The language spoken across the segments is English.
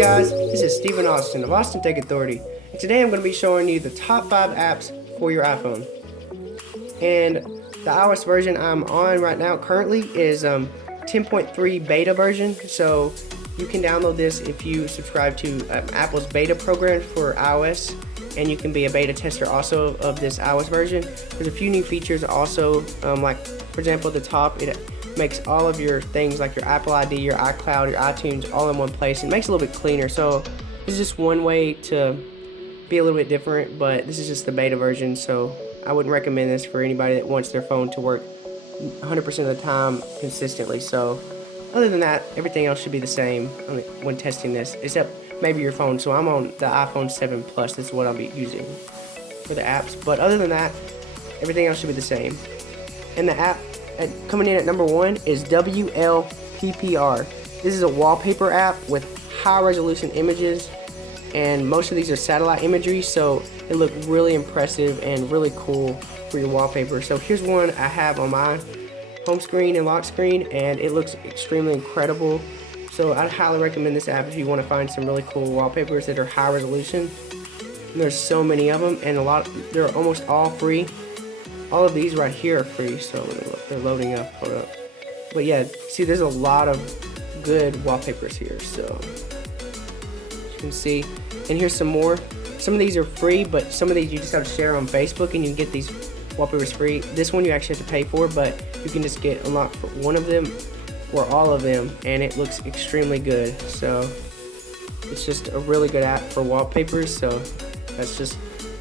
guys, this is Stephen Austin of Austin Tech Authority, and today I'm going to be showing you the top 5 apps for your iPhone. And the iOS version I'm on right now currently is 10.3 beta version, so you can download this if you subscribe to Apple's beta program for iOS, and you can be a beta tester also of this iOS version. There's a few new features also, like for example at the top, it makes all of your things like your Apple ID, your iCloud, your iTunes all in one place. It makes it a little bit cleaner, so this is just one way to be a little bit different, but this is just the beta version, so I wouldn't recommend this for anybody that wants their phone to work 100% of the time consistently. So other than that, everything else should be the same when testing this, except maybe your phone. So I'm on the iPhone 7 Plus, this is what I'll be using for the apps, but other than that, everything else should be the same. And the app coming in at number 1 is WLPR. This is a wallpaper app with high resolution images, and most of these are satellite imagery, so it look really impressive and really cool for your wallpaper. So here's one I have on my home screen and lock screen, and it looks extremely incredible. So I'd highly recommend this app if you want to find some really cool wallpapers that are high resolution. And there's so many of them, and they're almost all free. All of these right here are free, so they're loading up. Hold up. But yeah, see, there's a lot of good wallpapers here, so you can see. And here's some more. Some of these are free, but some of these you just have to share on Facebook, and you can get these wallpapers free. This one you actually have to pay for, but you can just get unlocked for one of them or all of them, and it looks extremely good. So it's just a really good app for wallpapers. So that's just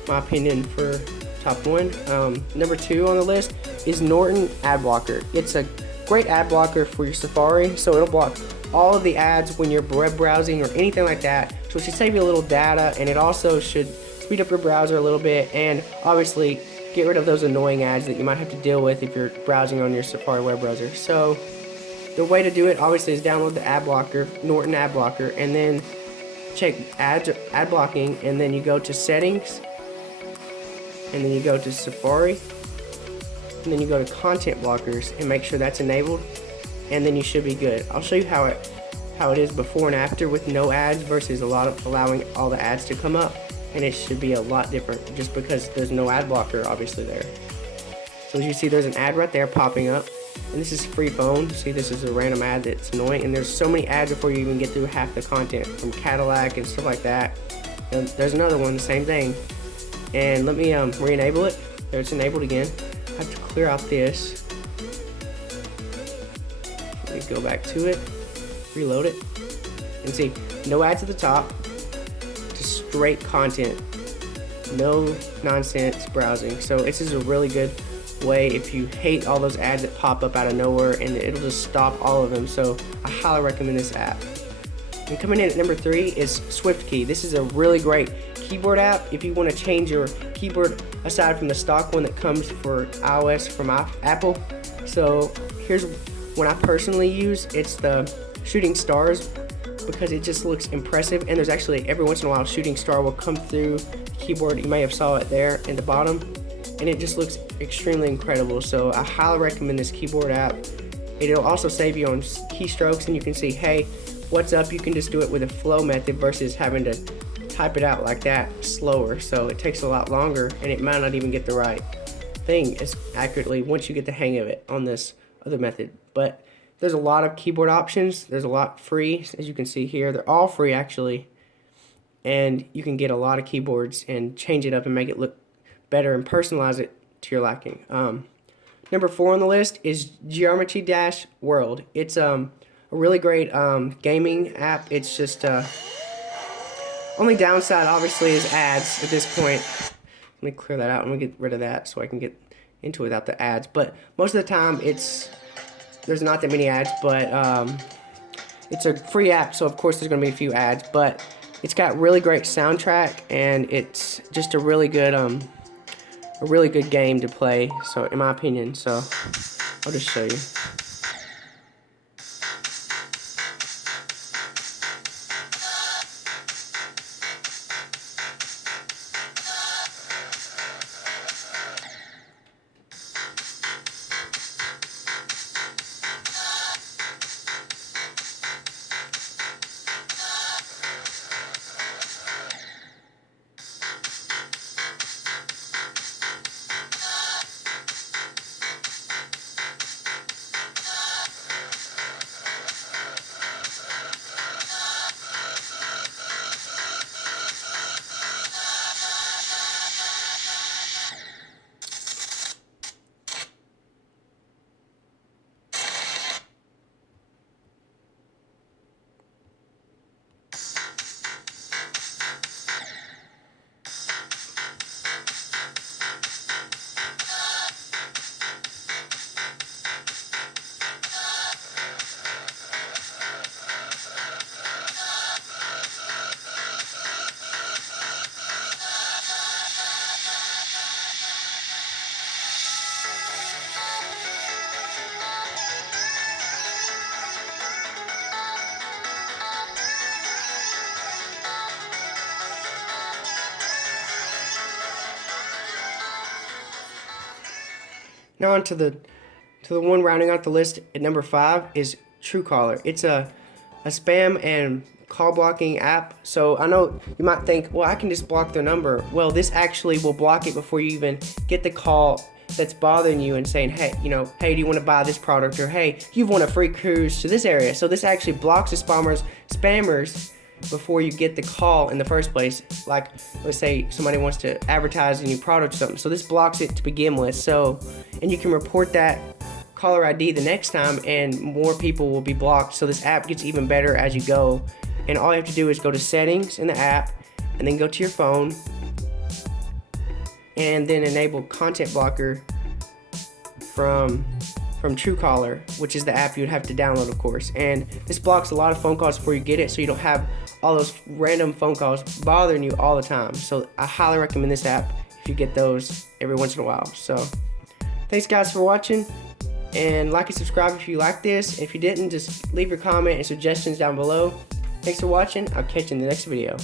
my opinion for top 1. Number 2 on the list is Norton A Blocker. It's a great ad blocker for your Safari, so it'll block all of the ads when you're web browsing or anything like that. So it should save you a little data, and it also should speed up your browser a little bit, and obviously get rid of those annoying ads that you might have to deal with if you're browsing on your Safari web browser. So the way to do it obviously is download the ad blocker, Norton A Blocker, and then check ad blocking, and then you go to settings, and then you go to Safari, and then you go to content blockers and make sure that's enabled, and then you should be good. I'll show you how it is before and after with no ads versus allowing all the ads to come up, and it should be a lot different just because there's no ad blocker obviously there. So as you see, there's an ad right there popping up, and this is free phone. See, this is a random ad that's annoying, and there's so many ads before you even get through half the content from Cadillac and stuff like that. And there's another one, the same thing. And let me re-enable it. There, it's enabled again. I have to clear out this. Let me go back to it, reload it, and see, no ads at the top, just straight content, no nonsense browsing. So this is a really good way if you hate all those ads that pop up out of nowhere, and it'll just stop all of them. So I highly recommend this app. And coming in at number 3 is SwiftKey. This is a really great keyboard app if you want to change your keyboard aside from the stock one that comes for iOS from Apple. So here's one I personally use. It's the shooting stars because it just looks impressive, and there's actually every once in a while a shooting star will come through the keyboard. You may have saw it there in the bottom, and it just looks extremely incredible. So I highly recommend this keyboard app. It'll also save you on keystrokes, and you can see, hey, what's up? You can just do it with a flow method versus having to type it out like that slower. So it takes a lot longer, and it might not even get the right thing as accurately once you get the hang of it on this other method. But there's a lot of keyboard options. There's a lot free, as you can see here. They're all free actually, and you can get a lot of keyboards and change it up and make it look better and personalize it to your liking. Number 4 on the list is Geometry-World. It's a really great gaming app. It's just only downside obviously is ads at this point. Let me clear that out and we get rid of that so I can get into it without the ads. But most of the time there's not that many ads, but it's a free app, so of course there's going to be a few ads, but it's got really great soundtrack, and it's just a really good game to play, so in my opinion. So I'll just show you. Now on to the one rounding out the list at number 5 is Truecaller. It's a spam and call blocking app. So I know you might think, well, I can just block their number. Well, this actually will block it before you even get the call that's bothering you and saying, hey, hey, do you want to buy this product? Or hey, you've won a free cruise to this area. So this actually blocks the spammers before you get the call in the first place. Like, let's say somebody wants to advertise a new product or something. So this blocks it to begin with. So, and you can report that caller ID the next time and more people will be blocked. So this app gets even better as you go. And all you have to do is go to settings in the app and then go to your phone and then enable content blocker from Truecaller, which is the app you would have to download, of course. And this blocks a lot of phone calls before you get it, so you don't have all those random phone calls bothering you all the time. So I highly recommend this app if you get those every once in a while. So thanks guys for watching, and like and subscribe if you like this. If you didn't, just leave your comment and suggestions down below. Thanks for watching. I'll catch you in the next video.